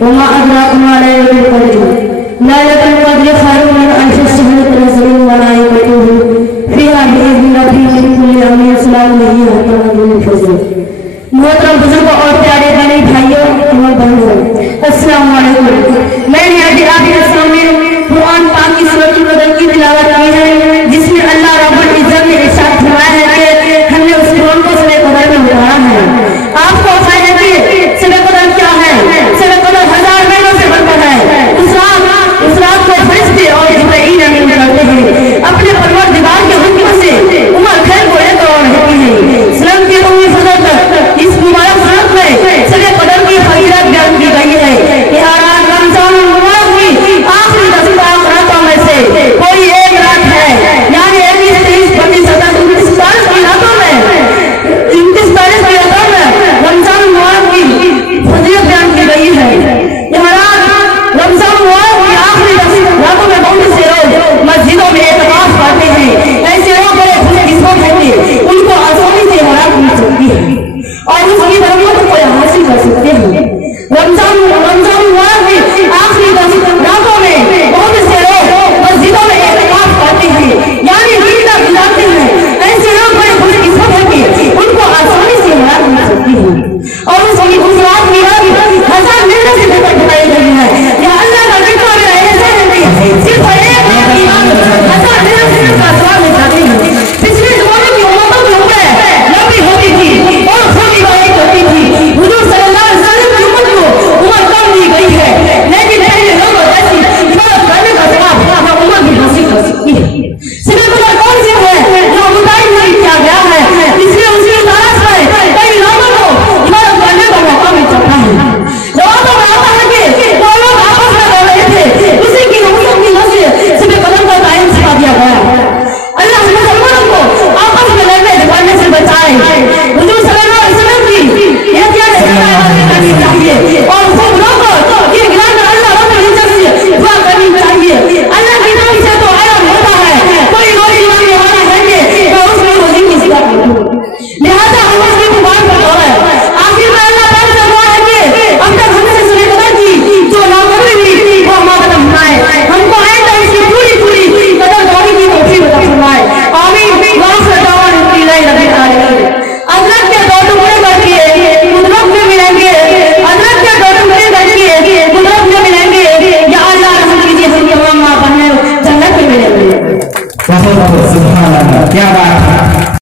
وما أدراك ما ليلة القدر ليلة القدر خير من ألف شهر تنزل الملائكة فيها بإذن ربهم من كل أمر سلام هي حتى مطلع الفجر. محترم بزرگوں اور پیارے بہنیں بھائیوں اور بہنوں السلام علیکم. میں نے آج آپ کے سامنے قرآن پاک کی سورۃ القدر کی تلاوت کی ہے.